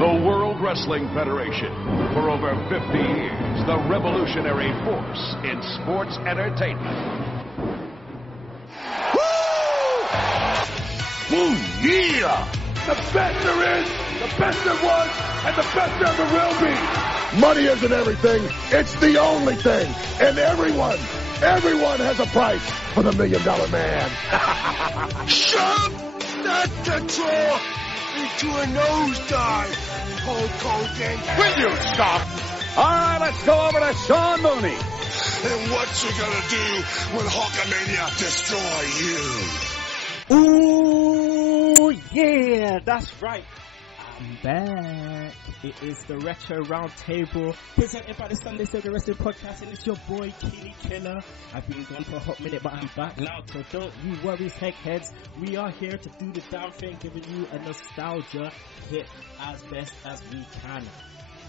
The World Wrestling Federation. For over 50 years, the revolutionary force in sports entertainment. Woo! Yeah! The best there is, the best there was, and the best there ever will be. Money isn't everything. It's the only thing. And everyone has a price for the $1 Million Man. Shove that control into a nosedive, Hulk Hogan. Will you stop? All right, let's go over to Sean Mooney. And what you gonna do when Hulkamania destroy you? Ooh, yeah, that's right. I'm back. It is the Retro Roundtable presented by the Sunday Segue Wrestling Podcast, and it's your boy Kinny, Killa. I've been gone for a hot minute, but I'm back now, so don't you worry, heads. We are here to do the damn thing, giving you a nostalgia hit as best as we can.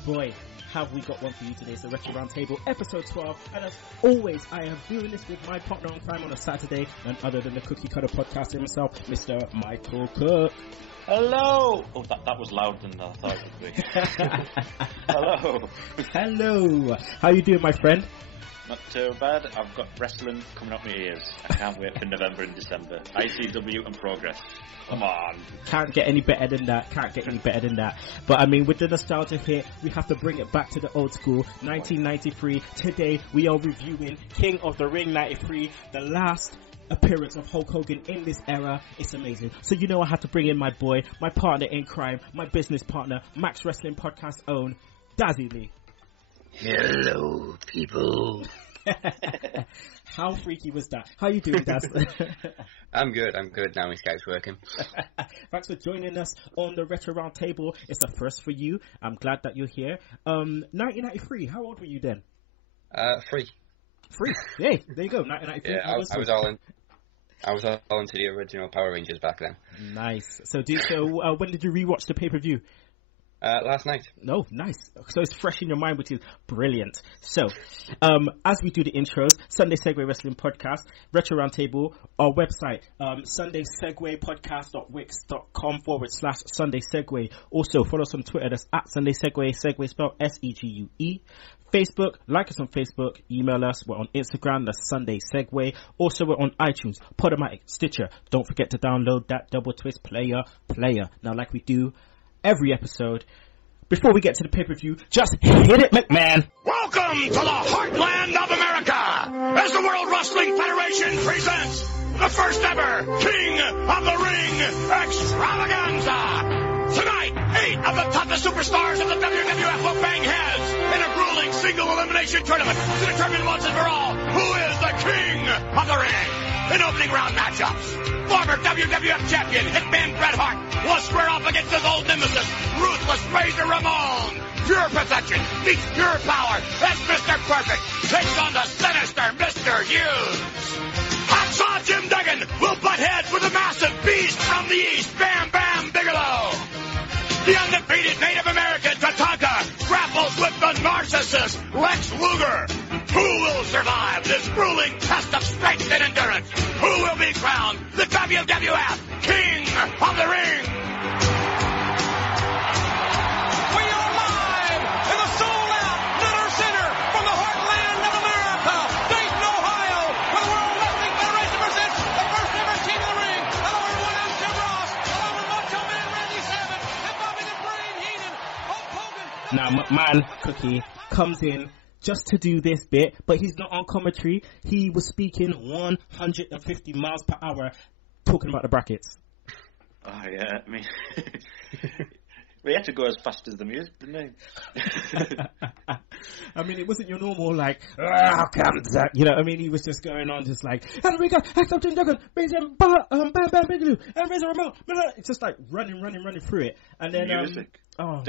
Boy, have we got one for you today. It's the Retro Roundtable, episode 12, and as always, I am doing this with my partner in crime on a Saturday, none other than the Cookie Cutter Podcast himself, Mr. Michael Cook. Hello! Oh, that was louder than I thought it would be. Hello! Hello! How you doing, my friend? Not too bad. I've got wrestling coming up my ears. I can't wait for November and December. ICW and Progress. Come on. Can't get any better than that. But I mean, with the nostalgia here, we have to bring it back to the old school. 1993. Today, we are reviewing King of the Ring 93, the last appearance of Hulk Hogan in this era. It's amazing. So you know I had to bring in my boy, my partner in crime, my business partner, Max Wrestling Podcast own, Dazzy Lee. Hello, people. How freaky was that? How you doing, Daz? I'm good now my Skype's working. Thanks for joining us on the Retro Round Table. It's a first for you. I'm glad that you're here. 1993, how old were you then? 3. Hey, there you go, 1993. Yeah, I was all into the original Power Rangers back then. Nice. So when did you rewatch the pay-per-view? Last night. No, nice. So it's fresh in your mind, which is brilliant. So, as we do the intros, Sunday Segue Wrestling Podcast, Retro Roundtable, our website, sundaysegway.wix.com/Sunday Segue. Also, follow us on Twitter, that's at Sunday Segue, Segue spelled SEGUE. Facebook, like us on Facebook, email us, we're on Instagram, that's Sunday Segue. Also, we're on iTunes, Podomatic, Stitcher. Don't forget to download that Double Twist player. Now, like we do every episode, before we get to the pay-per-view, just hit it, McMahon. Welcome to the heartland of America, as the World Wrestling Federation presents the first ever King of the Ring extravaganza. Tonight, 8 of the toughest superstars of the WWF will bang heads in a grueling single elimination tournament to determine once and for all who is the King of the Ring. In opening round matchups, former WWF champion Hitman Bret Hart will square off against his old nemesis, Ruthless Razor Ramon. Pure perfection meets pure power as Mr. Perfect takes on the sinister Mr. Hughes. Hacksaw Jim Duggan will butt heads with the massive beast from the East, Bam Bam Bigelow. The undefeated Native American Tatanka grapples with the narcissist Lex Luger. Who will survive this grueling test of strength and endurance? Who will be crowned the WWF King of the Ring? We are live in the sold-out Litter Center from the heartland of America, Dayton, Ohio, where the World Wrestling Federation presents the first ever King of the Ring. Along with one else, Jim Ross, along with Macho Man Randy Savage, and Bobby the Brain Heenan, Hulk Hogan. Now, McMahon Cookie comes in just to do this bit, but he's not on commentary. He was speaking 150 miles per hour, talking about the brackets. Oh, yeah, I mean, we had to go as fast as the music, didn't we? I mean, it wasn't your normal, like, how come that? You know, I mean, he was just going on, just like, and we got Jim Duggan, Bam Bam Bigelow, and Razor Ramon. It's just like running through it. And then, music. Oh,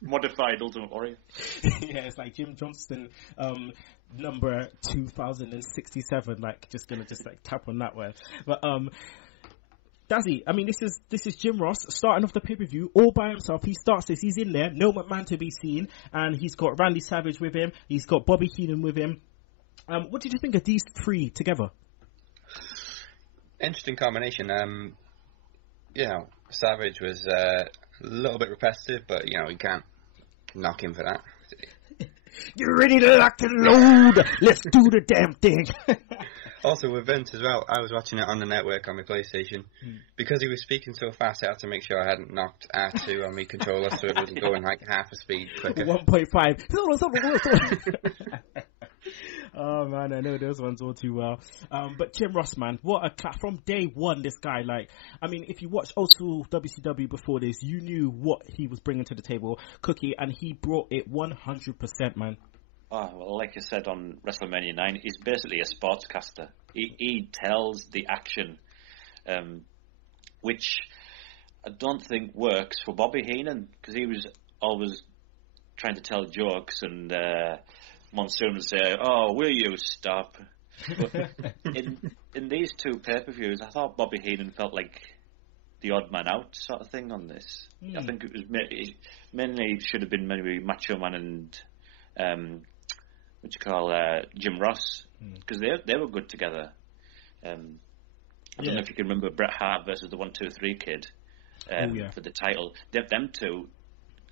modified Ultimate Warrior. Yeah, it's like Jim Johnston, number 2067, like, just gonna tap on that one. But, Dazzy, I mean, this is Jim Ross starting off the pay-per-view all by himself. He starts this, he's in there, no McMahon to be seen, and he's got Randy Savage with him, he's got Bobby Heenan with him. What did you think of these three together? Interesting combination. Savage was a little bit repetitive, but, you can't knock him for that. You ready to lock and load? Let's do the damn thing. Also, with Vince as well, I was watching it on the network on my PlayStation. Because he was speaking so fast, I had to make sure I hadn't knocked R2 on my controller so it wasn't going like half a speed quicker. 1.5. Oh man, I know those ones all too well. But Jim Ross, man, what a class. From day one, this guy, if you watched old school WCW before this, you knew what he was bringing to the table, Cookie, and he brought it 100%, man. Oh, well, like you said on WrestleMania 9, he's basically a sportscaster. He tells the action, which I don't think works for Bobby Heenan, because he was always trying to tell jokes, and Monsoon would say, "Oh, will you stop?" But in these two pay-per-views, I thought Bobby Heenan felt like the odd man out sort of thing on this. I think it was mainly should have been maybe Macho Man and Jim Ross, because they were good together. I don't know if you can remember Bret Hart versus the 1-2-3 Kid for the title. Them two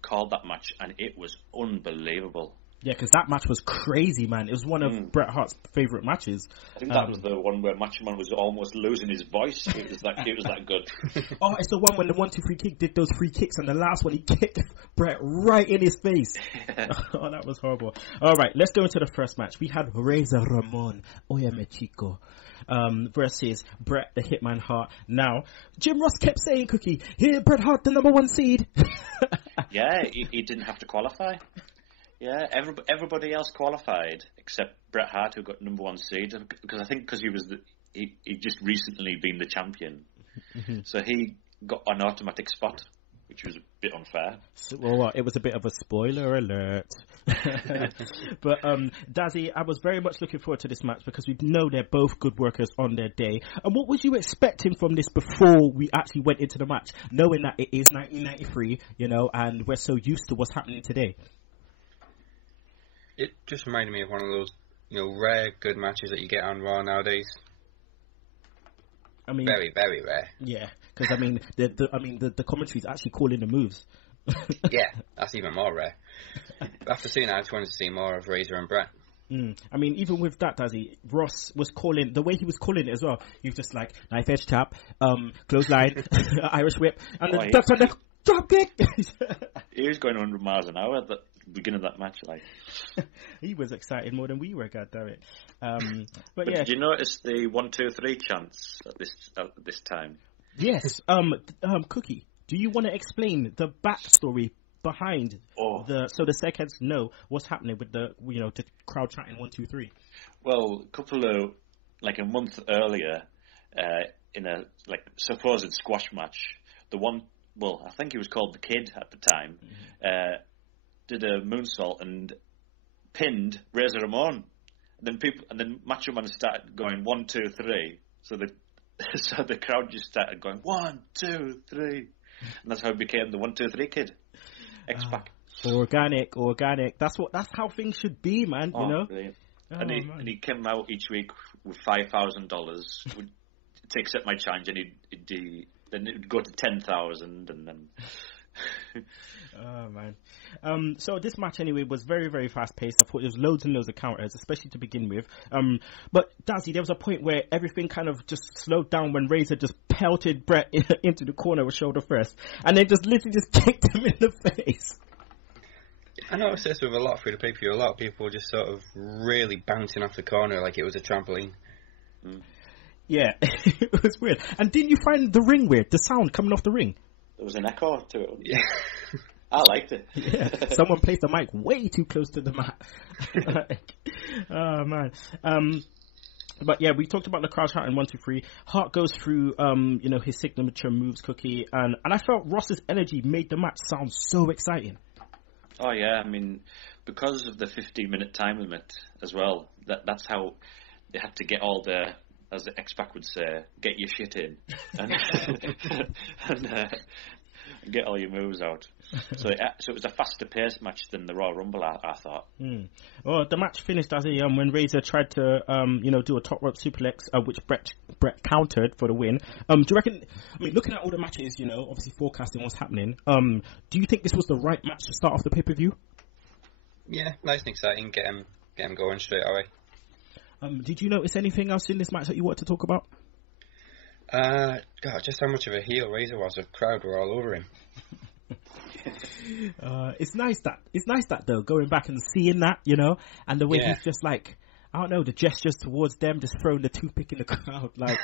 called that match, and it was unbelievable. Yeah, because that match was crazy, man. It was one of Bret Hart's favourite matches. I think that was the one where Macho Man was almost losing his voice. It was that good. Oh, it's the one when the 1-2-3 Kid did those free kicks, and the last one he kicked Bret right in his face. Oh, that was horrible. All right, let's go into the first match. We had Razor Ramon, Oyeme Chico, versus Bret the Hitman Hart. Now, Jim Ross kept saying, Cookie, here, Bret Hart, the number 1 seed. Yeah, he didn't have to qualify. Yeah, everybody else qualified except Bret Hart, who got number 1 seed, because he just recently been the champion, so he got an automatic spot, which was a bit unfair. Well, it was a bit of a spoiler alert. But Dazzy, I was very much looking forward to this match because we know they're both good workers on their day. And what was you expecting from this before we actually went into the match, knowing that it is 1993, and we're so used to what's happening today? It just reminded me of one of those, rare good matches that you get on Raw nowadays. I mean, very, very rare. Yeah, because the commentary's actually calling the moves. Yeah, that's even more rare. After seeing that, I just wanted to see more of Razor and Bret. I mean, even with that, Dazzy, Ross was calling, the way he was calling it as well, he was just like, knife edge tap, clothesline, Irish whip, and that's on the drop kick. He was going 100 miles an hour at the beginning of that match. He was excited more than we were, goddammit. But yeah. Did you notice the 1-2-3 chants at this time? Yes. Cookie, do you want to explain the backstory behind so the Segheads know what's happening with the crowd chanting 1-2-3? Well, a month earlier, in a supposed squash match, I think he was called the Kid at the time, did a moonsault and pinned Razor Ramon. And then Macho Man started going 1-2-3. So the crowd just started going 1-2-3, and that's how it became the 1-2-3 Kid. X-Pac. Organic. That's how things should be, man. Brilliant. And he came out each week with $5,000 to accept my challenge, and then it would go to 10,000, and then. Oh man. So this match anyway was very, very fast paced. I thought there was loads and loads of counters, especially to begin with. But Dazzy, there was a point where everything kind of just slowed down when Razor just pelted Bret into the corner with shoulder first, and then just literally just kicked him in the face. I noticed this with a lot through the pay-per-view. A lot of people were just sort of really bouncing off the corner like it was a trampoline. Yeah, it was weird. And didn't you find the ring weird? The sound coming off the ring? There was an echo to it. Yeah. I liked it. Yeah. Someone placed the mic way too close to the mat. Oh, man. But yeah, we talked about the crowd shouting 1-2-3. Hart goes through, his signature moves, Cookie. And I felt Ross's energy made the match sound so exciting. Oh, yeah. I mean, because of the 15-minute time limit as well, that's how they had to get all the, as the X-Pac would say, get your shit in. And get all your moves out. So it was a faster paced match than the Royal Rumble, I thought. Well, the match finished as when Razor tried to do a top rope suplex, which Brett countered for the win. Do you reckon? I mean, looking at all the matches, obviously forecasting what's happening. Do you think this was the right match to start off the pay-per-view? Yeah, nice and exciting. Get him going straight away. Did you notice anything else in this match that you wanted to talk about? God, just how much of a heel Razor was. The crowd were all over him. It's nice that though, going back and seeing that, and the way he's just like, I don't know, the gestures towards them, just throwing the toothpick in the crowd, like.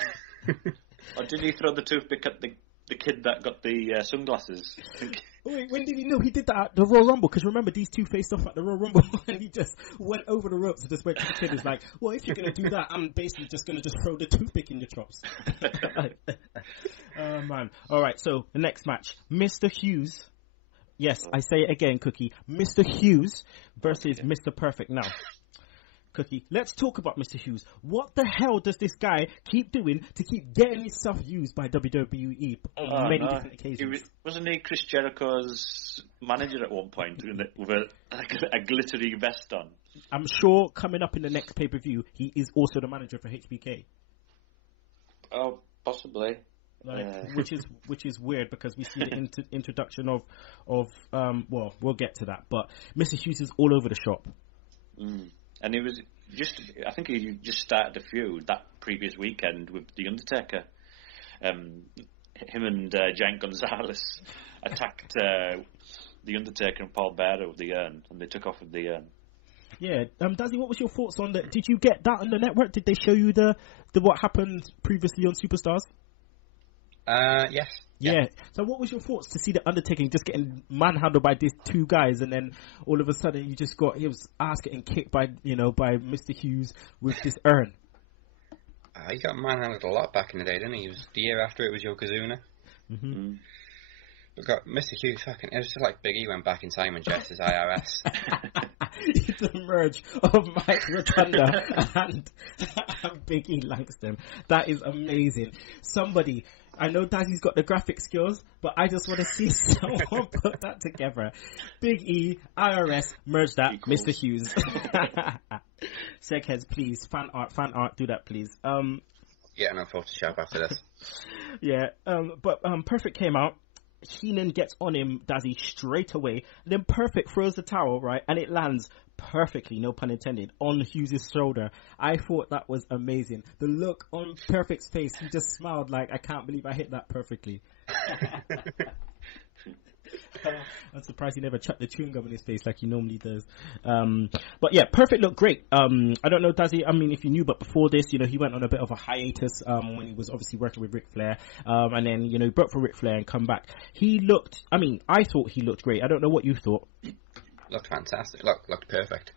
Or did he throw the toothpick at the kid that got the sunglasses? Wait, when did he know he did that at the Royal Rumble? Because remember, these two faced off at the Royal Rumble, and he just went over the ropes and just went to the kid. He's like, well, if you're going to do that, I'm basically just going to just throw the toothpick in your chops. Oh, man. All right, so the next match, Mr. Hughes. Yes, I say it again, Cookie. Mr. Hughes versus Mr. Perfect. Now, Cookie, let's talk about Mr. Hughes. What the hell does this guy keep doing to keep getting his stuff used by WWE on many different occasions? Wasn't he Chris Jericho's manager at one point with a glittery vest on? I'm sure coming up in the next pay-per-view, he is also the manager for HBK. Oh, possibly. Which is weird because we see the introduction of well, we'll get to that, but Mr. Hughes is all over the shop. And he was I think he just started a feud that previous weekend with The Undertaker. Him and Giant Gonzalez attacked The Undertaker and Paul Bearer with the urn, and they took off with the urn. Yeah, Dazzy, what was your thoughts on that? Did you get that on the network? Did they show you the what happened previously on Superstars? Yes. Yeah. So what was your thoughts to see the Undertaker just getting manhandled by these two guys, and then all of a sudden he was ass getting kicked by by Mr. Hughes with this urn? He got manhandled a lot back in the day, didn't he? The year after it was Yokozuna. We got Mr. Hughes fucking. It was just like Big E went back in time and dressed as IRS. The merge of Mike Rotunda and Big E Langston. That is amazing. Somebody. I know Dazzy's got the graphic skills, but I just want to see someone put that together. Big E, IRS, merge that, equals. Mr. Hughes. Segheads, please. Fan art, do that, please. Yeah, no Photoshop after this. Yeah, but Perfect came out. Heenan gets on him, Dazzy, straight away. Then Perfect throws the towel, right, and it lands perfectly, no pun intended, on Hughes' shoulder. I thought that was amazing. The look on Perfect's face, he just smiled like, I can't believe I hit that perfectly. I'm surprised he never chucked the chewing gum in his face like he normally does. But yeah, Perfect looked great. I don't know, Dazzy, I mean, if you knew, but before this, he went on a bit of a hiatus when he was obviously working with Ric Flair. And then, he broke for Ric Flair and come back. I thought he looked great. I don't know what you thought. Looked fantastic. Looked perfect.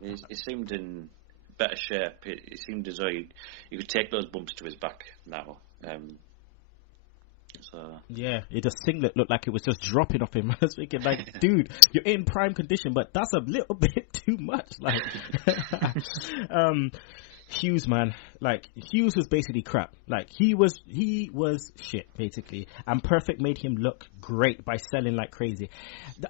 He seemed in better shape. It seemed as though he could take those bumps to his back now. Yeah, the singlet looked like it was just dropping off him. I was thinking, like, dude, you're in prime condition, but that's a little bit too much. Like, Hughes, man, like, Hughes was basically crap. Like, he was shit, basically. And Perfect made him look great by selling like crazy.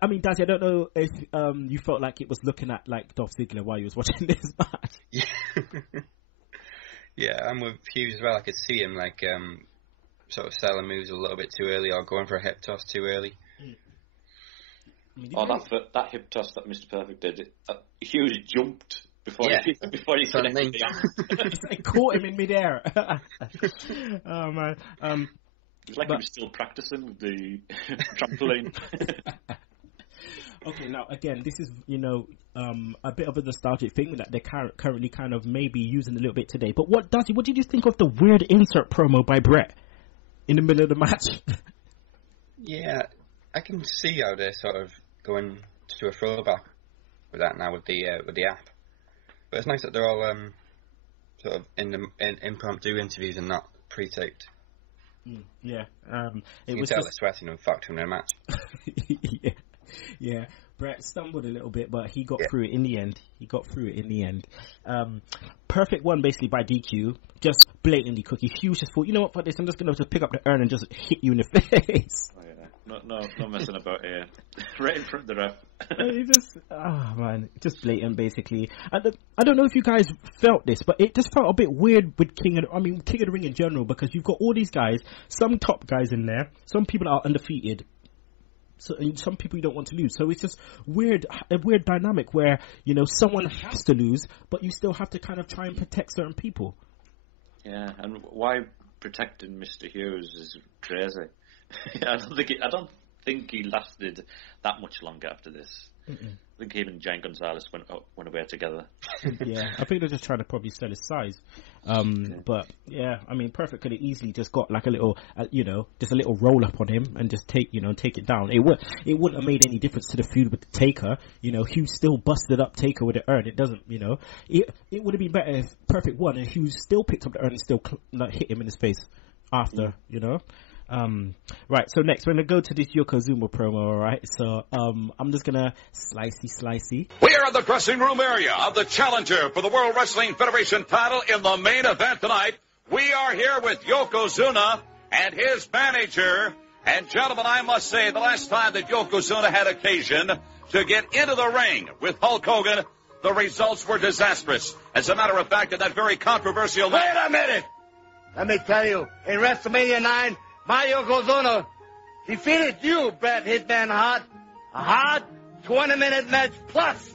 I mean, Dazzy, I don't know if you felt like it was looking at, like, Dolph Ziggler while you was watching this match. Yeah, I'm with Hughes as well. I could see him, like, sort of selling moves a little bit too early or going for a hip toss too early. That hip toss that Mr. Perfect did, Hughes jumped before he connected the arm. It caught him in midair. Oh man. It's like he was still practicing with the trampoline. Okay, now again, this is a bit of a nostalgic thing that they're currently kind of maybe using a little bit today. But what did you think of the weird insert promo by Brett in the middle of the match? Yeah, I can see how they're sort of going to a throwback with that now with the app. But it's nice that they're all sort of in impromptu interviews and not pre-taped. Yeah, you can tell they're sweating and fucked from their match. Yeah. Brett stumbled a little bit, but he got through it in the end. Perfect won basically by DQ, just blatantly Cookie. Hughes just thought, you know what, for this, I'm just going to pick up the urn and just hit you in the face. Oh, yeah. No messing about here. Right in front of the ref. Just blatant, basically. I don't know if you guys felt this, but it just felt a bit weird with King of the Ring in general, because you've got all these guys, some top guys in there, some people are undefeated, and some people you don't want to lose. So it's just a weird dynamic where, someone has to lose, but you still have to kind of try and protect certain people. Yeah, and why protecting Mr. Hughes is crazy. I don't think he lasted that much longer after this. Mm-mm. I think him and Giant Gonzalez went away together. Yeah, I think they're just trying to probably sell his size. But yeah, Perfect could have easily just got like a little, just a little roll up on him and just take it down. It wouldn't have made any difference to the feud with the Taker. Hughes still busted up Taker with the urn. It doesn't, it would have been better if Perfect won and Hughes still picked up the urn and still hit him in his face after, Right, so next we're gonna go to this Yokozuna promo, alright? So I'm just gonna slicey. We are in the dressing room area of the challenger for the World Wrestling Federation title in the main event tonight. We are here with Yokozuna and his manager. And gentlemen, I must say, the last time that Yokozuna had occasion to get into the ring with Hulk Hogan, the results were disastrous. As a matter of fact, in that very controversial... Wait a minute! Let me tell you, in WrestleMania 9, my Yokozuna defeated you, Bret Hitman Hart. A hard 20-minute match plus.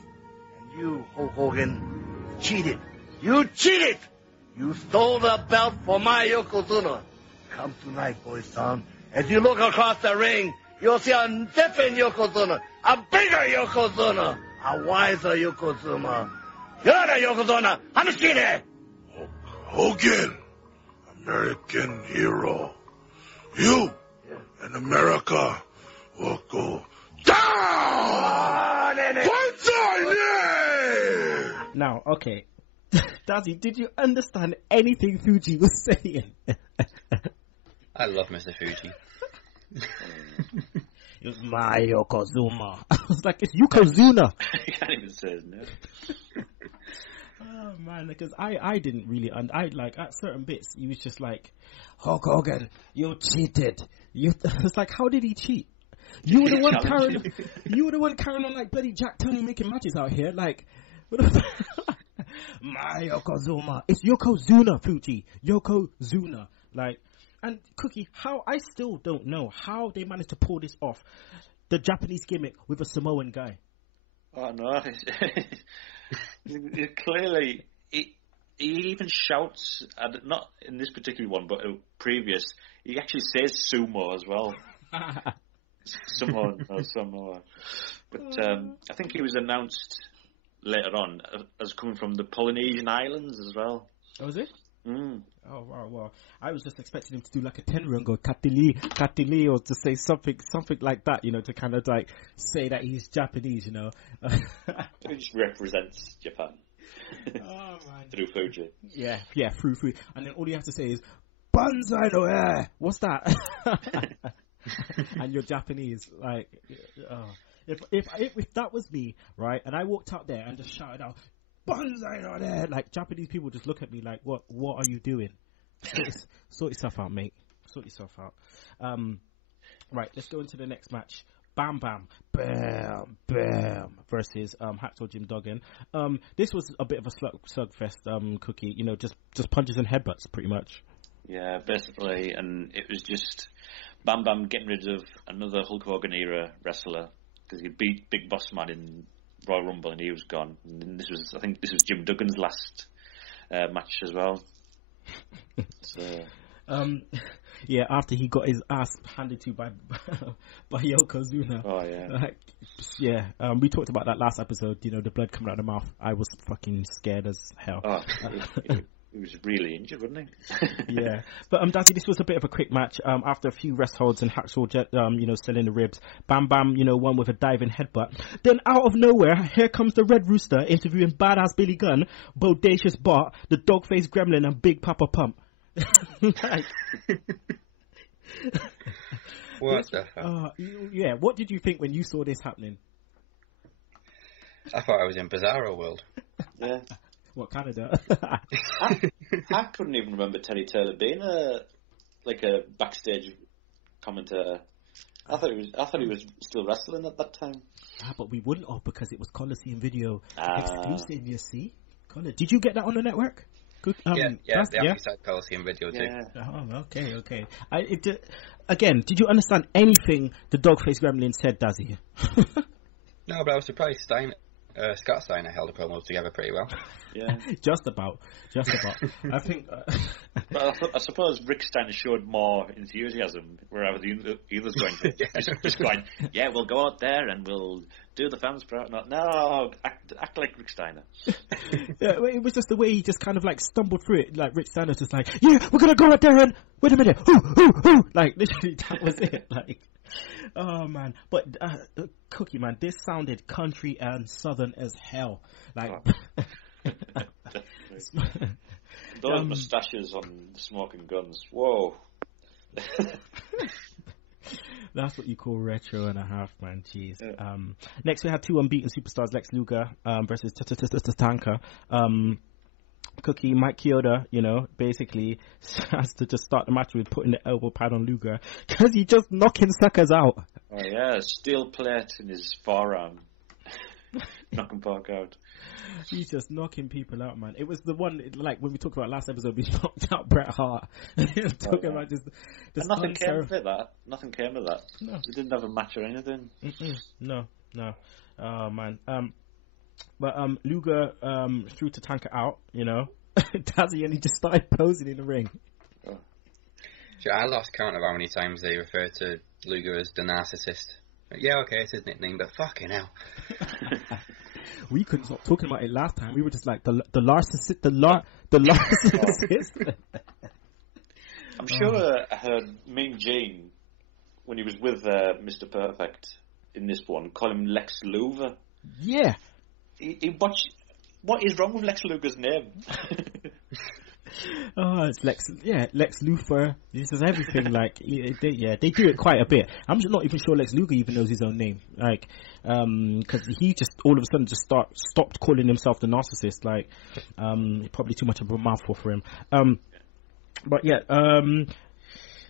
And you, Hulk Hogan, cheated. You cheated! You stole the belt for my Yokozuna. Come tonight, boys, son. As you look across the ring, you'll see a different Yokozuna. A bigger Yokozuna. A wiser Yokozuna. You're the Yokozuna. I'm Kinny. Hogan, American hero. You and America will go down! What's our name? Now, okay. Dazzy, did you understand anything Fuji was saying? I love Mr. Fuji. It's my Yokozuna. I was like, it's Yokozuna. I can't even say his name. Oh man, because I didn't really, and I like at certain bits he was just like, Hulk Hogan, you cheated. It's like, how did he cheat? You were the one carrying. You were the one carrying on like bloody Jack Tunney making matches out here. Like, my Yokozuna. It's Yokozuna, Fuji. Yokozuna. Like, and Cookie, how I still don't know how they managed to pull this off. The Japanese gimmick with a Samoan guy. Oh no. Clearly, he even shouts, not in this particular one, but previous, he actually says sumo as well. Samoa. But I think he was announced later on as coming from the Polynesian Islands as well. Oh, was it? Mm. Oh, wow, well, I was just expecting him to do like a tenor and go Katili, or to say something like that, to kind of like say that he's Japanese, He just represents Japan. Oh, man. Through Fuji. Yeah, through Fuji. And then all you have to say is, Banzai no air! What's that? And you're Japanese. Like, if that was me, right, and I walked out there and just shouted out, Banzai no air! Like, Japanese people just look at me like, what are you doing? Sort yourself out, mate. Sort yourself out. Right, let's go into the next match. Bam Bam versus Hacksaw Jim Duggan. This was a bit of a slugfest, Cookie. Just punches and headbutts, pretty much. Yeah, basically, and it was just Bam Bam getting rid of another Hulk Hogan era wrestler because he beat Big Boss Man in Royal Rumble and he was gone. And I think this was Jim Duggan's last match as well. So. Yeah, after he got his ass handed to by Yokozuna. Oh yeah. Yeah. We talked about that last episode. The blood coming out of the mouth. I was fucking scared as hell. Oh, he was really injured, wasn't he? Yeah. But Dazzy, this was a bit of a quick match. After a few rest holds and Hacksaw, selling the ribs. Bam Bam, won with a diving headbutt. Then out of nowhere, here comes the Red Rooster interviewing Badass Billy Gunn, Bodacious Bart, the Dog-Faced Gremlin, and Big Papa Pump. What the hell? Yeah, what did you think when you saw this happening? I thought I was in Bizarro World. Yeah. What, Canada? I couldn't even remember Terry Taylor being a backstage commentator. I thought he was still wrestling at that time. But we wouldn't have because it was Coliseum Video exclusive. You see, did you get that on the network? The Amphicide Coliseum Video too. Oh, okay. Again, did you understand anything the Dogface Gremlin said, Dazzy? No, but I was surprised Scott Steiner held the promos together pretty well. Yeah, just about. I think. But I suppose Rick Steiner showed more enthusiasm wherever the others going. Just going, yeah, we'll go out there and we'll do the fans proud. No, act like Rick Steiner. Yeah, it was just the way he just kind of like stumbled through it. Like Rick Steiner's just like, yeah, we're gonna go out there and wait a minute, who, like literally that was it. Like, oh man, but Cookie man, this sounded country and southern as hell. Like. Those moustaches on Smoking Guns. Whoa. That's what you call retro and a half, man. Jeez. Yeah. Next we had two unbeaten superstars, Lex Luger versus Tatanka. Cookie, Mike Chioda, basically has to just start the match with putting the elbow pad on Luger because he just knocking suckers out. Oh yeah, steel plate in his forearm. Knock him back out. He's just knocking people out, man. It was the one, like when we talked about last episode, we knocked out Bret Hart. Talking about just nothing came of that. Nothing came of that. No, we didn't have a match or anything. No. Oh man. But Luger threw Tatanka out. Dazzy, and he just started posing in the ring. Oh. I lost count of how many times they referred to Luger as the narcissist. Yeah, okay, it's his nickname, but fucking hell. We couldn't stop talking about it last time. We were just like, the narcissist, the narcissist. I'm sure I heard Mean Gene, when he was with Mr. Perfect in this one, call him Lex Luger. Yeah. What is wrong with Lex Luger's name? Oh, it's Lex Luthor. This is everything. Like, they do it quite a bit. I'm just not even sure Lex Luger even knows his own name. Like, because he just all of a sudden just stopped calling himself the narcissist. Like, probably too much of a mouthful for him. But yeah,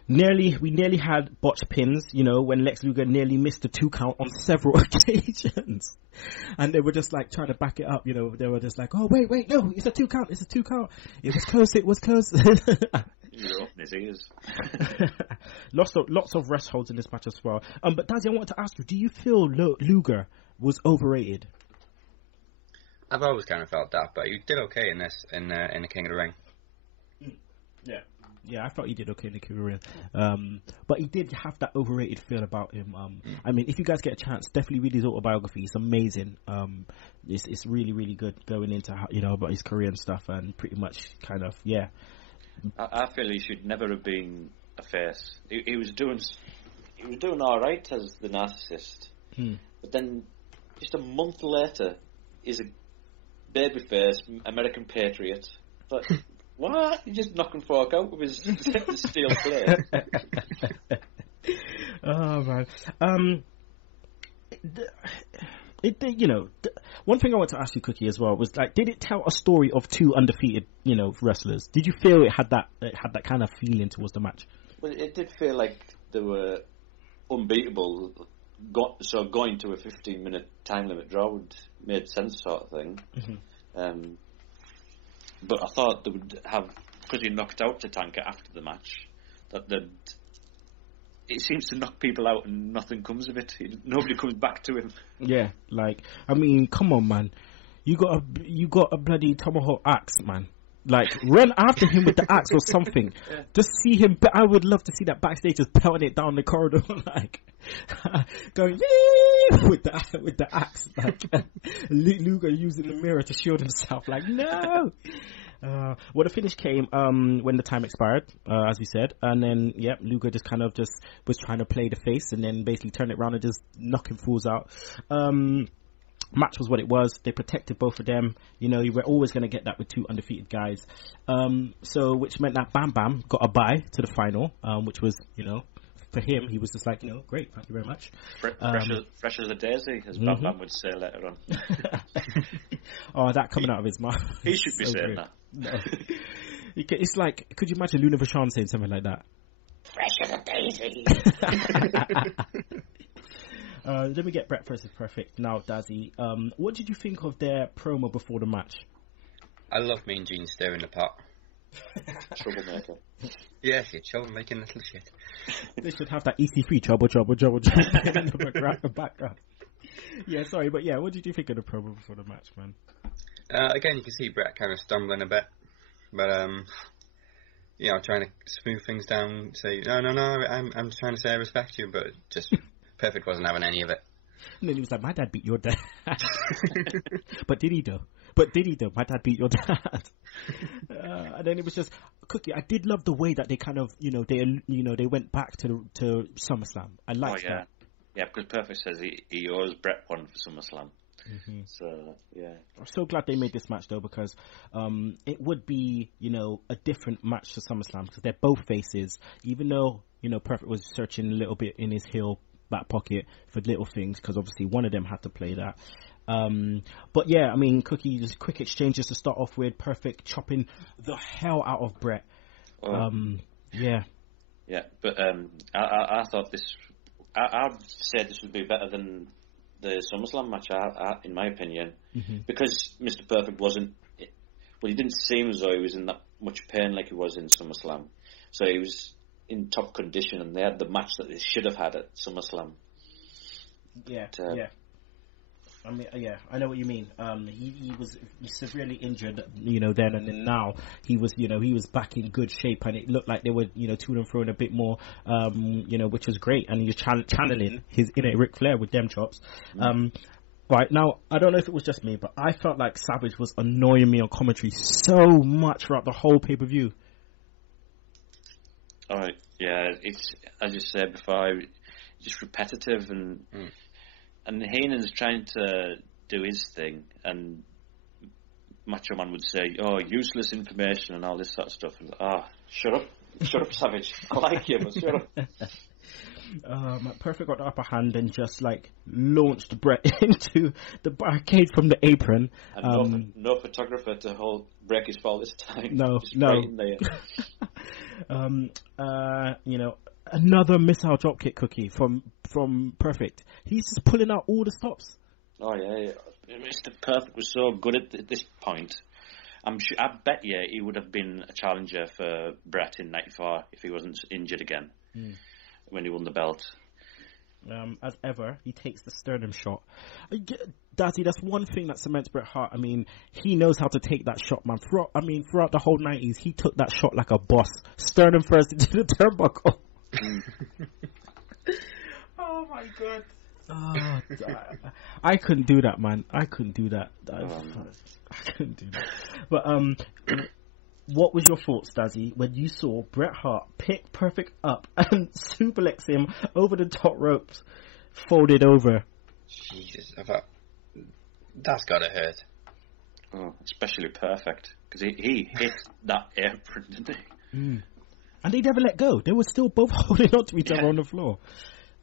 we nearly had botched pins, when Lex Luger nearly missed a 2 count on several occasions. And they were just like trying to back it up, they were just like, oh, wait, no, it's a 2 count. It was close. You're up in his ears. Lots of rest holds in this match as well. But Dazzy, I wanted to ask you, do you feel Luger was overrated? I've always kind of felt that, but he did okay in this, in the King of the Ring. Yeah, I thought he did okay in the career. But he did have that overrated feel about him. I mean, if you guys get a chance, definitely read his autobiography. It's amazing. It's really, really good going into, about his career and stuff, and pretty much kind of, yeah. I feel he should never have been a face. He was doing all right as the narcissist. But then, just a month later, he's a babyface American patriot. But what? He just knock and fork out with his steel plate. Oh man. One thing I want to ask you, Cookie, as well, was like, did it tell a story of 2 undefeated, wrestlers? Did you feel it had that kind of feeling towards the match? Well, it did feel like they were unbeatable. So going to a 15-minute time limit draw made sense, sort of thing. Mm-hmm. But I thought they would have, because he knocked out Tatanka after the match, it seems to knock people out and nothing comes of it. Nobody comes back to him. Yeah, like, I mean, come on, man. You got a bloody tomahawk axe, man. Like, run after him with the axe or something. Yeah. Just see him. I would love to see that backstage, just pelting it down the corridor, like going with the axe. Like Luger using the mirror to shield himself. Like, no. Well, the finish came when the time expired, as we said, and then Luger just kind of was trying to play the face, and then basically turned it around and just knocking fools out. Match was what it was. They protected both of them. You were always going to get that with 2 undefeated guys. So which meant that Bam Bam got a bye to the final, which was, for him, he was just like, great, thank you very much. Fresh as a daisy, as Bam Bam would say later on. Oh, that coming out of his mouth. He should be saying that. No. It's like, could you imagine Luna Vachon saying something like that? fresh as a daisy. Let me get Brett versus Perfect now, Dazzy. What did you think of their promo before the match? I love Mean Gene stirring the pot. Troublemaker. Yes, you're troublemaking little shit. They should have that EC3 trouble in the background. Yeah, sorry, but yeah, what did you think of the promo before the match, man? Again, you can see Brett kind of stumbling a bit, but trying to smooth things down. Say, no, I'm trying to say I respect you, but just Perfect wasn't having any of it. And then he was like, my dad beat your dad. But did he though? My dad beat your dad. And then it was just Cookie. I did love the way that they kind of, they went back to SummerSlam. I liked that. Yeah, because Perfect says he owes Brett one for SummerSlam. Mm-hmm. So yeah, I'm so glad they made this match though, because it would be a different match to SummerSlam, because they're both faces. Even though Perfect was searching a little bit in his heel back pocket for little things, because obviously one of them had to play that. But yeah, I mean, Cookie, just quick exchanges to start off with. Perfect chopping the hell out of Brett. Yeah, but I thought this. I'd say this would be better than the SummerSlam match, in my opinion, because Mr. Perfect wasn't. Well, he didn't seem as though he was in that much pain like he was in SummerSlam. So he was in top condition, and they had the match that they should have had at SummerSlam. Yeah, yeah. I mean, yeah, I know what you mean. He was severely injured, then, and then now he was back in good shape, and it looked like they were, to and fro a bit more, which was great, and he was channeling his inner Ric Flair with them chops. Right, now, I don't know if it was just me, but I felt like Savage was annoying me on commentary so much throughout the whole pay-per-view. Alright, yeah, it's, as you said before, just repetitive, and Heenan's trying to do his thing, and Macho Man would say, useless information and all this sort of stuff. And, shut up, Savage. I like you, but shut up. Perfect got the upper hand and just launched Brett into the barricade from the apron. And no photographer to break his fall this time. No. Right in there. Another missile dropkick, Cookie, from Perfect. He's just pulling out all the stops. Oh yeah. Mr. Perfect was so good at this point. I bet you he would have been a challenger for Brett in '94 if he wasn't injured again when he won the belt. As ever, he takes the sternum shot. Dazzy, that's one thing that cements Bret Hart. I mean, he knows how to take that shot, man. Throughout the whole '90s, he took that shot like a boss. Sternum first into the turnbuckle. Oh my god. I couldn't do that, man. I couldn't do that. But what was your thoughts, Dazzy, when you saw Bret Hart pick Perfect up and suplex him over the top ropes, folded over? Jesus, I thought that's gotta hurt. Oh, especially Perfect, because he hit that apron, didn't he? And they never let go. They were still both holding on to each other on the floor.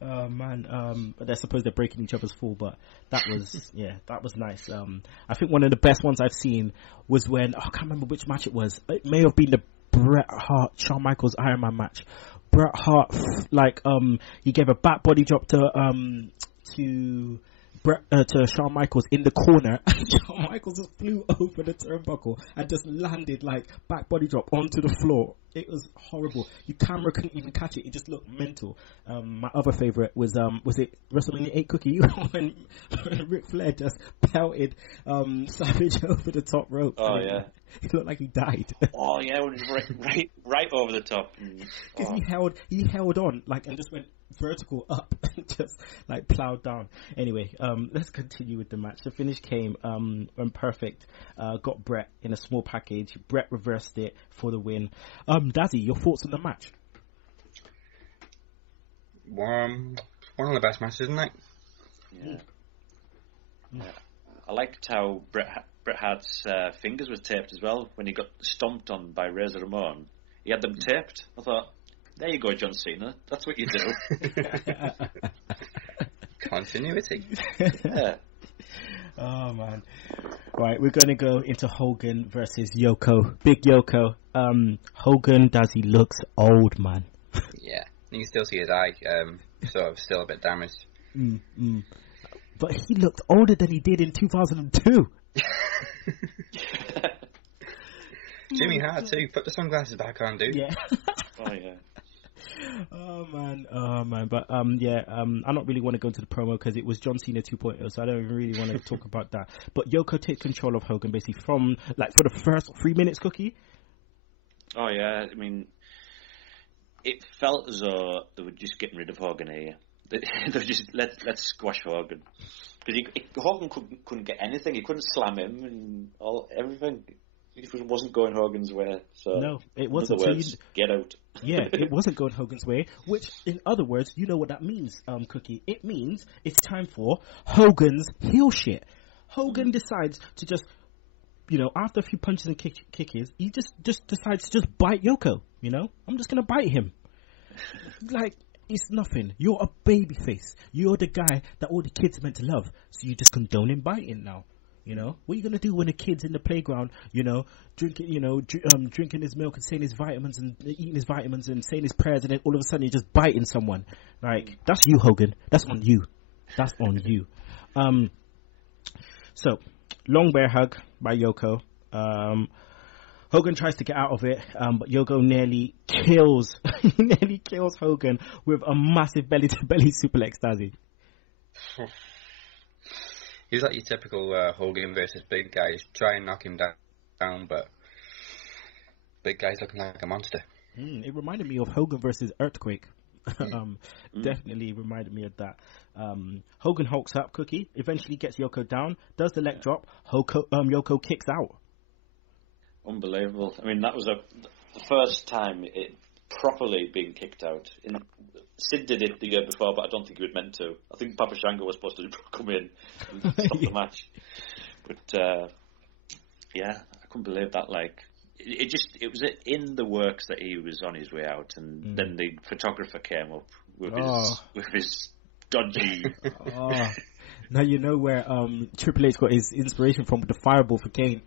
Man, I suppose they're breaking each other's fall, but that was, that was nice. I think one of the best ones I've seen was when, I can't remember which match it was. It may have been the Bret Hart, Shawn Michaels Iron Man match. Bret Hart, he gave a back body drop to Shawn Michaels in the corner, and Shawn Michaels just flew over the turnbuckle and just landed back body drop onto the floor. It was horrible. Your camera couldn't even catch it. It just looked mental. My other favorite was it WrestleMania 8 Cookie when Ric Flair just pelted Savage over the top rope. Oh yeah, it looked like he died. Oh yeah, right over the top. Because he held on and just went vertical up and just plowed down. Anyway, let's continue with the match. The finish came when Perfect got Brett in a small package. Brett reversed it for the win. Dazzy, your thoughts on the match? One of the best matches, isn't it? Yeah. I liked how Bret Hart's fingers were taped as well when he got stomped on by Razor Ramon. He had them taped. I thought, there you go, John Cena. That's what you do. Continuity. Yeah. Oh man. Right, we're gonna go into Hogan versus Yoko. Big Yoko. Hogan, Dazzy looks old, man. Yeah, You can still see his eye, sort of still a bit damaged. But he looked older than he did in 2002. Jimmy Hart too. Put the sunglasses back on, dude. Yeah. Oh yeah. Oh man. But I'm not really want to go into the promo because it was John Cena 2.0, so I don't really want to talk about that. But Yoko takes control of Hogan basically from like for the first 3 minutes, Cookie. Oh yeah. I mean, it felt as though they were just getting rid of Hogan here. They were just let's squash Hogan because Hogan couldn't get anything. He couldn't slam him and everything. It wasn't going Hogan's way. So no, it wasn't. In other words, get out. Yeah, it wasn't going Hogan's way. Which, in other words, you know what that means, Cookie. It means it's time for Hogan's heel shit. Hogan decides to just, after a few punches and kicks, he just decides to just bite Yoko. I'm just gonna bite him. Like, it's nothing. You're a baby face. You're the guy that all the kids are meant to love. So you just condone him biting now. What are you gonna do when a kid's in the playground, drinking his milk and saying his vitamins and eating his vitamins and saying his prayers, and then all of a sudden you're just biting someone? Like, that's you, Hogan. That's on you. That's on you. So long bear hug by Yoko. Hogan tries to get out of it, but Yoko nearly kills Hogan with a massive belly to belly suplex, Dazzy. He's like your typical Hogan versus big guy. He's trying to knock him down, but big guy's looking like a monster. It reminded me of Hogan versus Earthquake. Definitely reminded me of that. Hogan hulks up, Cookie, eventually gets Yoko down, does the leg drop, Yoko kicks out. Unbelievable. I mean, that was the first time it properly being kicked out. Sid did it the year before, but I don't think he was meant to. I think Papa Shango was supposed to come in and stop the match. But, I couldn't believe that. Like, it was in the works that he was on his way out, and then the photographer came up with his dodgy... Now you know where Triple H got his inspiration from with the fireball for Kane.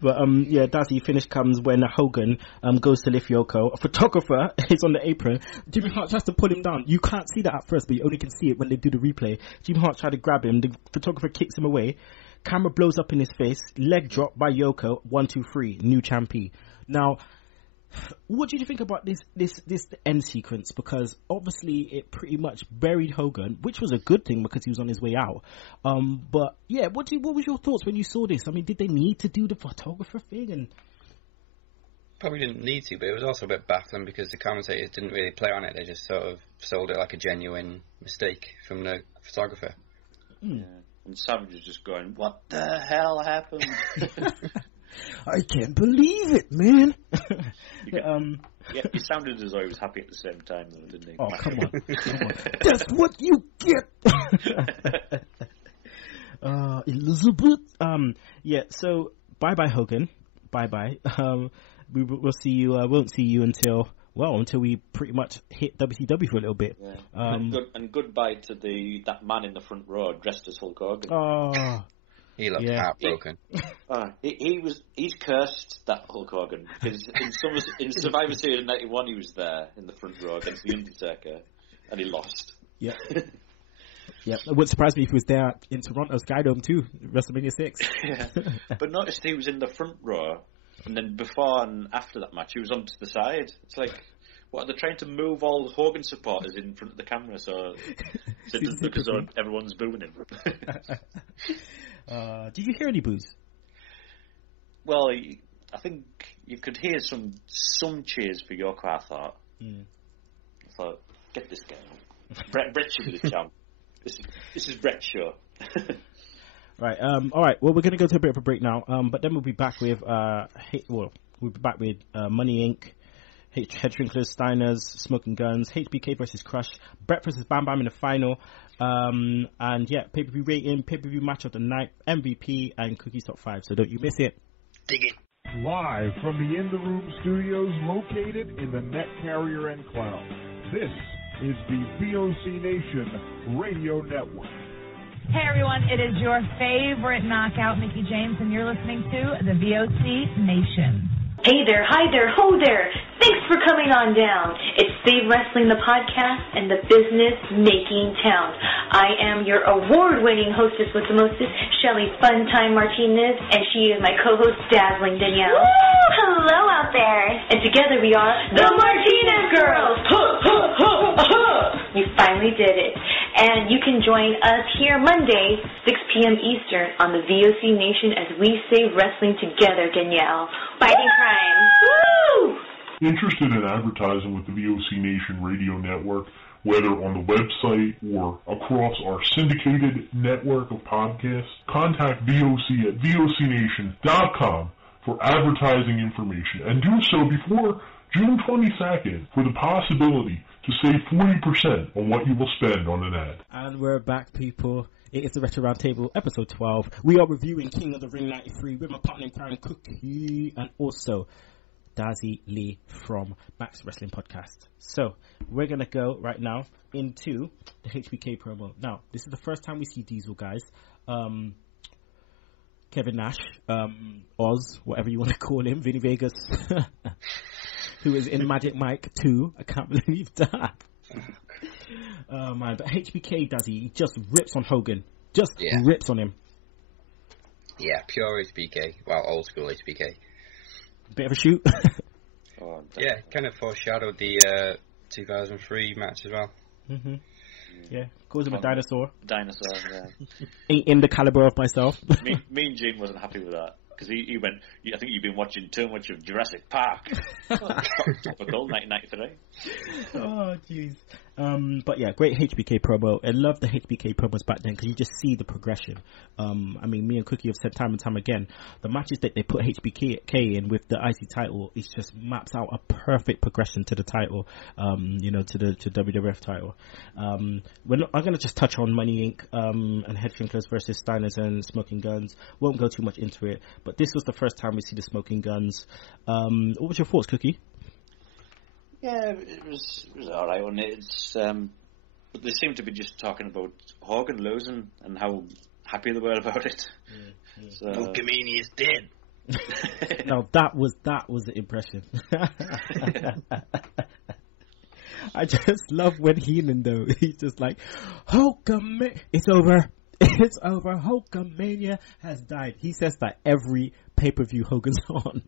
But Dazzy finish comes when Hogan goes to lift Yoko. A photographer is on the apron. Jimmy Hart tries to pull him down. You can't see that at first, but you only can see it when they do the replay. Jimmy Hart tried to grab him. The photographer kicks him away. Camera blows up in his face. Leg drop by Yoko. 1, 2, 3. New champy. Now, what did you think about this end sequence? Because obviously it pretty much buried Hogan, which was a good thing because he was on his way out. But yeah, what was your thoughts when you saw this? I mean, did they need to do the photographer thing? And probably didn't need to, but it was also a bit baffling because the commentators didn't really play on it. They just sort of sold it like a genuine mistake from the photographer. Yeah. And Savage was just going, "What the hell happened?" I can't believe it, man. He sounded as though he was happy at the same time, though, didn't he? Oh, come on. That's what you get. Elizabeth. So bye-bye, Hogan. Bye-bye. We'll see you. Won't see you until we pretty much hit WCW for a little bit. Yeah. And goodbye to that man in the front row dressed as Hulk Hogan. Oh. He looked heartbroken. He's cursed, that Hulk Hogan, because in Survivor Series 91 he was there in the front row against the Undertaker, and he lost. Yeah. Yeah, it wouldn't surprise me if he was there in Toronto Skydome too, WrestleMania 6. Yeah. But notice he was in the front row, and then before and after that match he was on to the side. It's like, what, are they trying to move all Hogan supporters in front of the camera so it doesn't look as though everyone's booing him? Did you hear any boos? Well, I think you could hear some cheers for Yoko, I thought. I thought, get this guy on. Brett should be the champ. This is Brett's show. Right. All right. Well, we're going to go to a bit of a break now. But then we'll be back with Money Inc., Head Shrinklers, Steiners, Smoking Guns, HBK versus Crush, Brett versus Bam Bam in the final, and pay-per-view rating, pay-per-view match of the night, MVP, and Cookie's Top 5. So don't you miss it. Dig it. Live from the In the Room studios located in the Net Carrier Enclave. This is the VOC Nation Radio Network. Hey everyone, it is your favorite knockout, Mickey James, and you're listening to the VOC Nation. Hey there, hi there, ho there. Thanks for coming on down. It's Save Wrestling, the podcast, and the business-making town. I am your award-winning hostess with the mostest, Shelly Funtime Martinez, and she is my co-host, Dazzling Danielle. Woo! Hello out there. And together we are the Martinez Girls. We finally did it. And you can join us here Monday, 6 p.m. Eastern on the VOC Nation as we save wrestling together, Danielle. Fighting crime. Woo! Interested in advertising with the VOC Nation radio network, whether on the website or across our syndicated network of podcasts? Contact VOC at vocnation.com for advertising information, and do so before June 22nd for the possibility to save 40% on what you will spend on an ad. And we're back, people. It is the Retro Roundtable, episode 12. We are reviewing King of the Ring 93 with my partner in crime, Cookie, and also Dazzy Lee from Max Wrestling Podcast. So, we're going to go right now into the HBK promo. Now, this is the first time we see Diesel, guys. Kevin Nash, Oz, whatever you want to call him, Vinny Vegas, who is in Magic Mike 2. I can't believe that. Oh, man. But HBK, Dazzy, he just rips on Hogan. Rips on him. Yeah, pure HBK. Well, old school HBK. Bit of a shoot. Yeah, kind of foreshadowed the 2003 match as well. Mm-hmm. Yeah, calls him a dinosaur. Dinosaur, yeah. Ain't in the caliber of myself. me and Gene wasn't happy with that. Because he went, I think you've been watching too much of Jurassic Park. Topical, 1993. Oh, jeez. But yeah, great HBK promo. I love the HBK promos back then because you just see the progression. I mean, me and Cookie have said time and time again, the matches that they put HBK in with the IC title, it just maps out a perfect progression to the title, to the WWF title. I'm going to just touch on Money Inc. And Head Shrinkers versus Steiners and Smoking Guns. Won't go too much into it, but this was the first time we see the Smoking Guns. What was your thoughts, Cookie? Yeah, it was alright, wasn't it? But they seem to be just talking about Hogan losing and how happy they were about it. So, Hulkamania is dead. No, that was the impression. I just love when Heenan, though, he's just like, Hulkamania, it's over. It's over. Hulkamania has died. He says that every pay-per-view Hogan's on.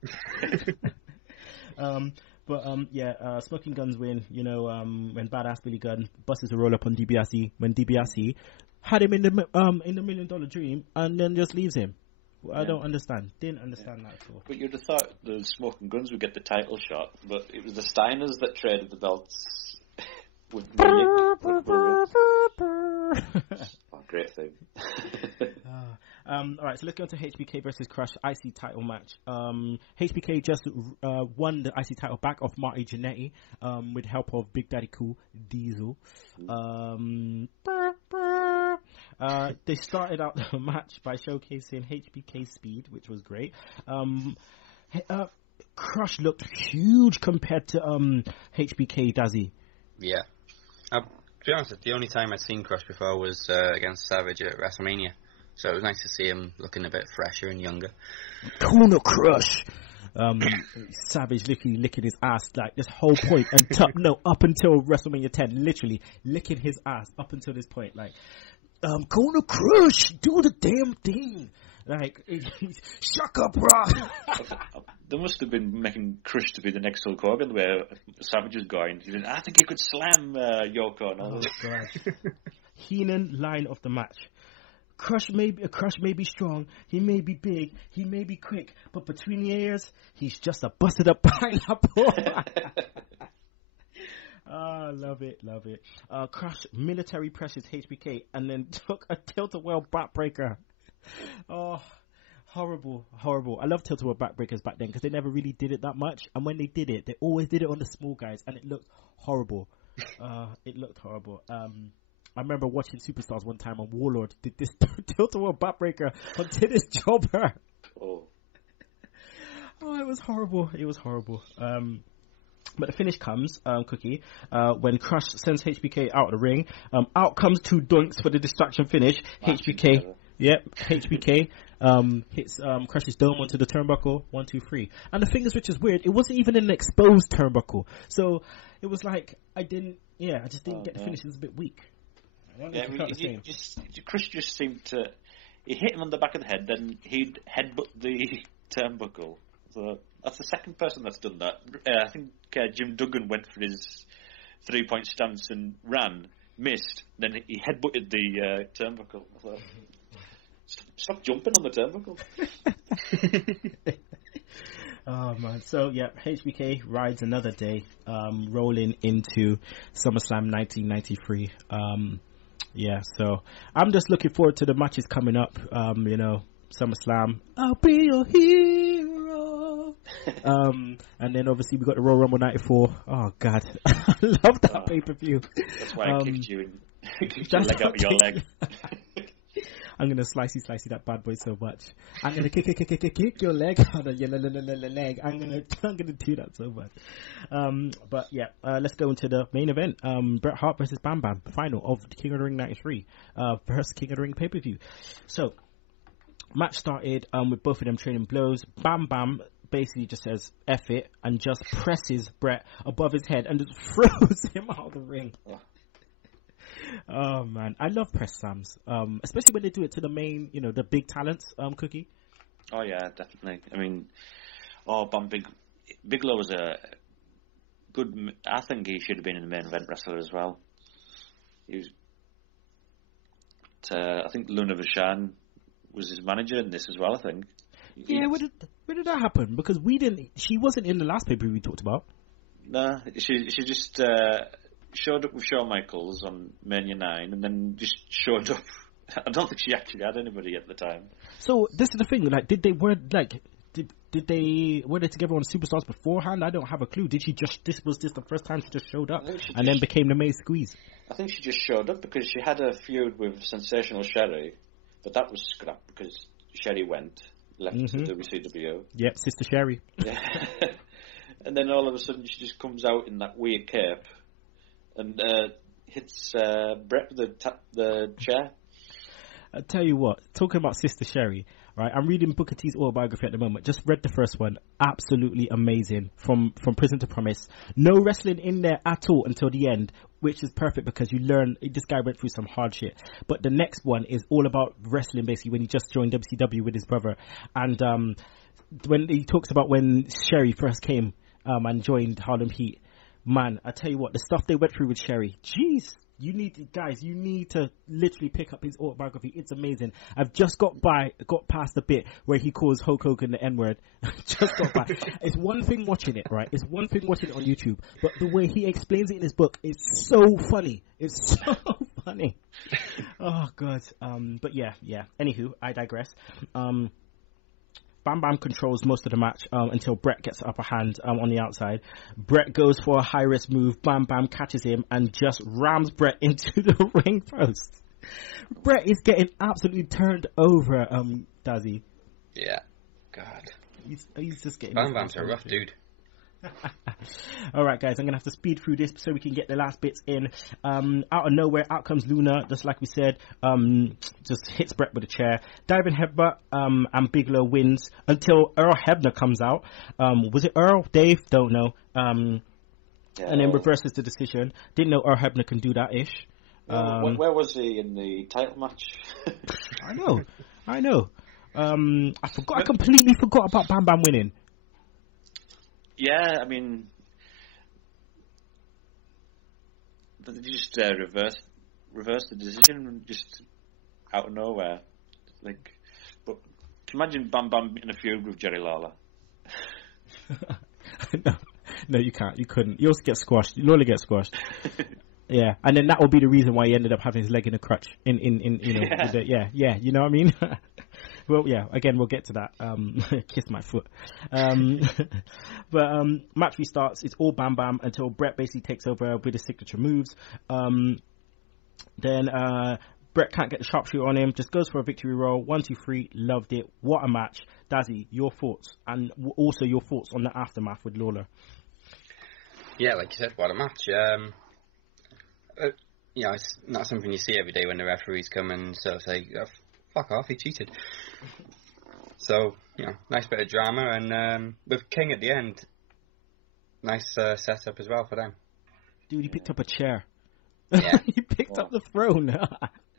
Smoking Guns win, when Badass Billy Gunn busts a roll up on DiBiase, when DiBiase had him in the $1 Million Dream and then just leaves him. Yeah. I don't understand. Didn't understand that at all. But you'd have thought the Smoking Guns would get the title shot, but it was the Steiners that traded the belts with great thing. Alright, so let's go to HBK versus Crush IC title match. HBK just won the IC title back off Marty Jannetty with help of Big Daddy Cool Diesel. They started out the match by showcasing HBK speed, which was great. Crush looked huge compared to HBK Dazzy. Yeah. To be honest, the only time I'd seen Crush before was against Savage at WrestleMania. So it was nice to see him looking a bit fresher and younger. Corner Crush! Savage licking his ass, like this whole point, and up until WrestleMania 10, literally licking his ass up until this point, like, Corner Crush, do the damn thing! Like, shaka bra! They must have been making Crush to be the next Hulk Hogan, where Savage is going. He said, I think he could slam Yoko and all. Oh, God. Heenan line of the match. Crush may be strong, he may be big, he may be quick, but between the ears, he's just a busted up pineapple. Love it. Crush military presses HBK and then took a tilt-a-whirl backbreaker. Oh, horrible. I love tilt-a-whirl backbreakers back then because they never really did it that much, and when they did it, they always did it on the small guys, and it looked horrible. I remember watching Superstars one time, and Warlord did this tilt-a-whirl backbreaker onto this jobber. Oh, it was horrible. But the finish comes, Cookie, when Crush sends HBK out of the ring. Out comes two doinks for the distraction finish. HBK Yep, HBK hits crushes Dome onto the turnbuckle, 1, 2, 3. And the thing is, which is weird, it wasn't even an exposed turnbuckle. So it was like I just didn't get the finish. It was a bit weak. Chris just seemed to. He hit him on the back of the head, then he'd headbutt the turnbuckle. So that's the second person that's done that. I think Jim Duggan went for his 3-point stance and ran, missed, then he headbutted the turnbuckle. I thought, stop jumping on the turnbuckle. Oh man, so yeah, HBK rides another day, rolling into SummerSlam 1993. So I'm just looking forward to the matches coming up. SummerSlam, I'll be your hero. And then obviously we got the Royal Rumble 94. Oh god, I love that pay-per-view. That's why I kicked you kicked your leg out of your leg. I'm gonna slicey that bad boy so much. I'm gonna kick your leg out of your leg. I'm gonna do that so much. But yeah, let's go into the main event. Bret Hart versus Bam Bam, final of King of the Ring 93 versus King of the Ring pay-per-view. So match started with both of them trading blows. Bam Bam basically just says F it and just presses Bret above his head and just throws him out of the ring. Oh man, I love press slams, especially when they do it to the main, the big talents, Cookie. Oh yeah, definitely. I mean, Bigelow was a good. I think he should have been in the main event wrestler as well. He was. I think Luna Vachon was his manager in this as well. I think. Yeah, where did that happen? Because she wasn't in the last paper we talked about. Nah, she just. Showed up with Shawn Michaels on Mania 9 and then just showed up. I don't think she actually had anybody at the time. So this is the thing, like, were they together on Superstars beforehand? I don't have a clue. Was this the first time she just showed up and then became the main squeeze? I think she just showed up because she had a feud with Sensational Sherry, but that was scrapped because Sherry left to WCW. Yep, Sister Sherry. Yeah. And then all of a sudden she just comes out in that weird cape and hits Bret with the chair. I tell you what, talking about Sister Sherry, right? I'm reading Booker T's autobiography at the moment. Just read the first one. Absolutely amazing. From Prison to Promise. No wrestling in there at all until the end, which is perfect because you learn this guy went through some hard shit. But the next one is all about wrestling, basically, when he just joined WCW with his brother. And when he talks about when Sherry first came and joined Harlem Heat, man, I tell you what, the stuff they went through with Sherry, jeez, you need to literally pick up his autobiography. It's amazing. I've just got past the bit where he calls Hulk Hogan the N-word. Just got by. It's one thing watching it, right? It's one thing watching it on YouTube, but the way he explains it in his book, it's so funny. It's so funny. Oh god. But yeah. Anywho, I digress. Bam Bam controls most of the match until Bret gets the upper hand on the outside. Bret goes for a high-risk move. Bam Bam catches him and just rams Bret into the ring post. Bret is getting absolutely turned over, Dazzy. Yeah. God. He's just getting... Bam Bam's a rough dude. Alright guys, I'm gonna have to speed through this so we can get the last bits in. Out of nowhere, out comes Luna, just like we said, just hits Bret with a chair. Diving headbutt, and Bigelow wins until Earl Hebner comes out. Was it Earl? Dave? Don't know. And then reverses the decision. Didn't know Earl Hebner can do that ish. Where was he in the title match? I know. I completely forgot about Bam Bam winning. Yeah, I mean, they just reversed the decision just out of nowhere. Like, but can you imagine Bam Bam in a feud with Jerry Lawler? No, you can't. You couldn't. You'll get squashed. You'll only get squashed. Yeah, and then that will be the reason why he ended up having his leg in a crutch. You know what I mean? Well, yeah, again, we'll get to that. Kiss my foot. But match restarts. It's all Bam Bam until Bret basically takes over with his signature moves. Then Bret can't get the sharpshooter on him. Just goes for a victory roll. 1, 2, 3. Loved it. What a match. Dazzy, your thoughts. And also your thoughts on the aftermath with Lawler. Yeah, like you said, what a match. It's not something you see every day when the referees come and sort of say, fuck off, he cheated. So, nice bit of drama, and with King at the end, nice setup as well for them. Dude, he picked up a chair. Yeah. He picked up the throne.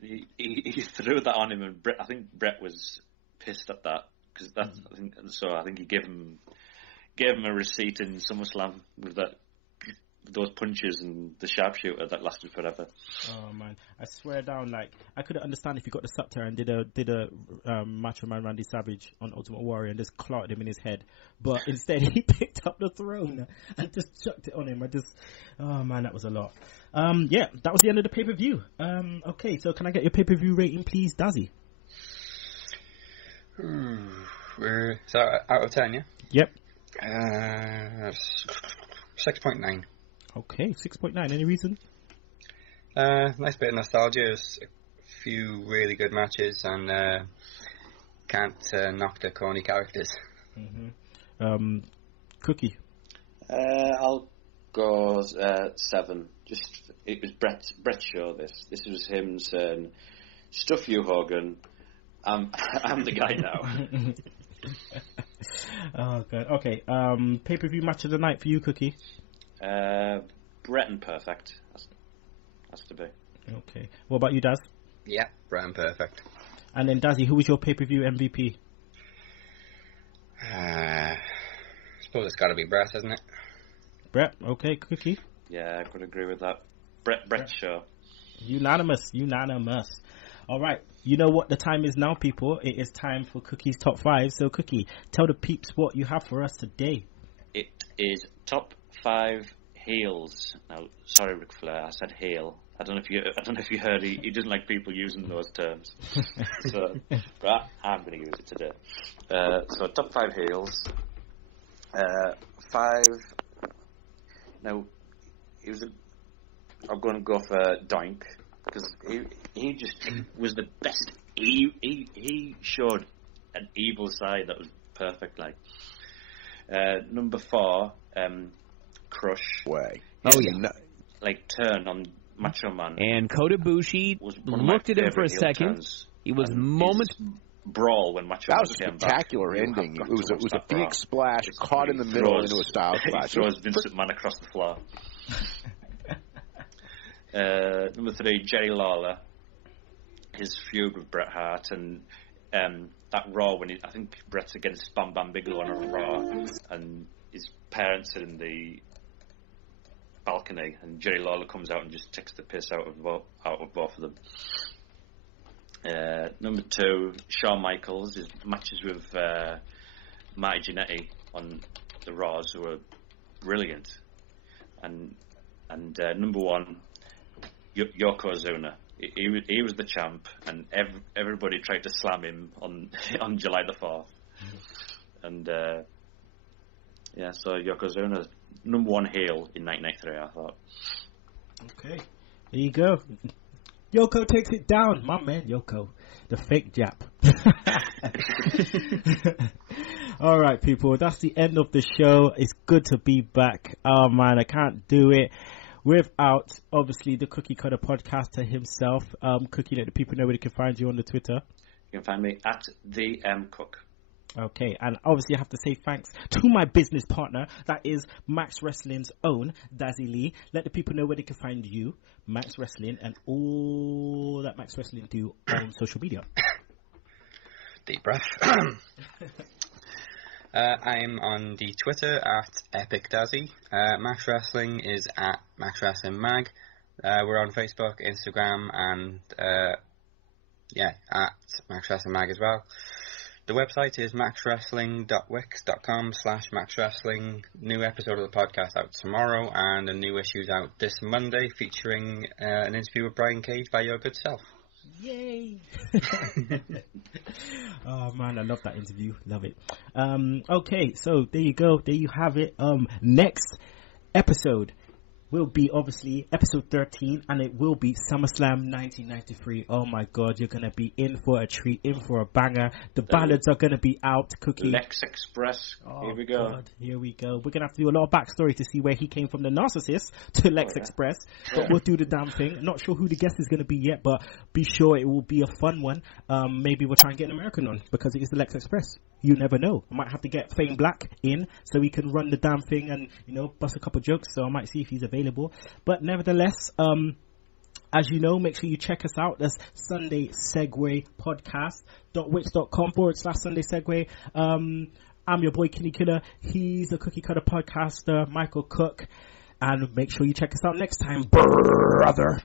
he threw that on him, and I think Brett was pissed at that, because I think he gave him a receipt in SummerSlam with those punches and the sharpshooter that lasted forever. Oh man, I swear down, like I could understand if he got the scepter and did a Macho Man Randy Savage on Ultimate Warrior and just clotted him in his head, but instead he picked up the throne and just chucked it on him. Oh man, that was a lot. Yeah, that was the end of the pay-per-view. Okay, so can I get your pay-per-view rating, please, Dazzy? So out of 10, yeah. Yep. 6.9. Okay, 6.9. Any reason? Nice bit of nostalgia. There's a few really good matches, and can't knock the corny characters. Mm-hmm. Cookie. I'll go 7. Just it was Brett's show. This was him saying, "Stuff you, Hogan. I'm the guy now." Oh god. Okay. Pay-per-view match of the night for you, Cookie. Brett and Perfect. Has to be. Okay. What about you, Daz? Yeah, Brett and Perfect. And then Dazzy, who was your pay-per-view MVP? I suppose it's got to be Brett, hasn't it? Brett. Okay, Cookie. Yeah, I could agree with that. Brett's show. Unanimous. All right. You know what the time is now, people. It is time for Cookie's top 5. So, Cookie, tell the peeps what you have for us today. It is top 5 heels. Now, sorry, Ric Flair, I said heel. I don't know if you heard. He doesn't like people using those terms. But I'm going to use it today. So, top 5 heels. 5. Now, I'm going to go for Doink, because he just was the best. He showed an evil side that was perfect. Like number 4, Crush. Way. Like turn on Macho Man. And Kota Ibushi looked at him for a second. He was moments brawl when Macho Man came back. That was a spectacular ending. It was a Phoenix splash caught in the middle into a style splash. He throws Vince McMahon across the floor. Number 3, Jerry Lawler. His feud with Bret Hart, and that Raw when I think Bret's against Bam Bam Bigelow on a Raw, and his parents are in the balcony, and Jerry Lawler comes out and just takes the piss out of both of them. Number 2, Shawn Michaels. His matches with Marty Jannetty on the Raws were brilliant, and number 1, Yokozuna. He was the champ, and everybody tried to slam him on July the 4th. And so Yokozuna, number 1 heel in 1993, I thought. Okay, there you go. Yoko takes it down, my man Yoko, the fake Jap. All right, people, that's the end of the show. It's good to be back. Oh man, I can't do it without, obviously, the Cookie Cutter podcaster himself. Cookie, let the people know where they can find you on the Twitter. You can find me at the Cook. Okay, and obviously I have to say thanks to my business partner, that is Max Wrestling's own Dazzy Lee. Let the people know where they can find you, Max Wrestling, and all that Max Wrestling do on social media. Deep breath. I'm on the Twitter at Epic Dazzy. Max Wrestling is at Max Wrestling Mag. We're on Facebook, Instagram, and at Max Wrestling Mag as well. The website is maxwrestling.wix.com/maxwrestling. New episode of the podcast out tomorrow, and a new issue's out this Monday, featuring an interview with Brian Cage by your good self. Yay! Oh man, I love that interview. Love it. Okay, so there you go. There you have it. Next episode, will be obviously episode 13, and it will be SummerSlam 1993. Oh my God, you're gonna be in for a treat, in for a banger. The ballads are gonna be out. Cookie. Lex Express. Here we go. God, here we go. We're gonna have to do a lot of backstory to see where he came from, the narcissist to Lex Express. But we'll do the damn thing. Not sure who the guest is gonna be yet, but be sure it will be a fun one. Maybe we'll try and get an American on because it is the Lex Express. You never know. I might have to get Fame Black in so he can run the damn thing and, you know, bust a couple jokes. So I might see if he's available. But nevertheless, as you know, make sure you check us out. That's Sunday Segue podcast.wix.com/Sunday Segue. I'm your boy Kinny Killa. He's a cookie cutter podcaster, Michael Cook. And make sure you check us out next time, brother.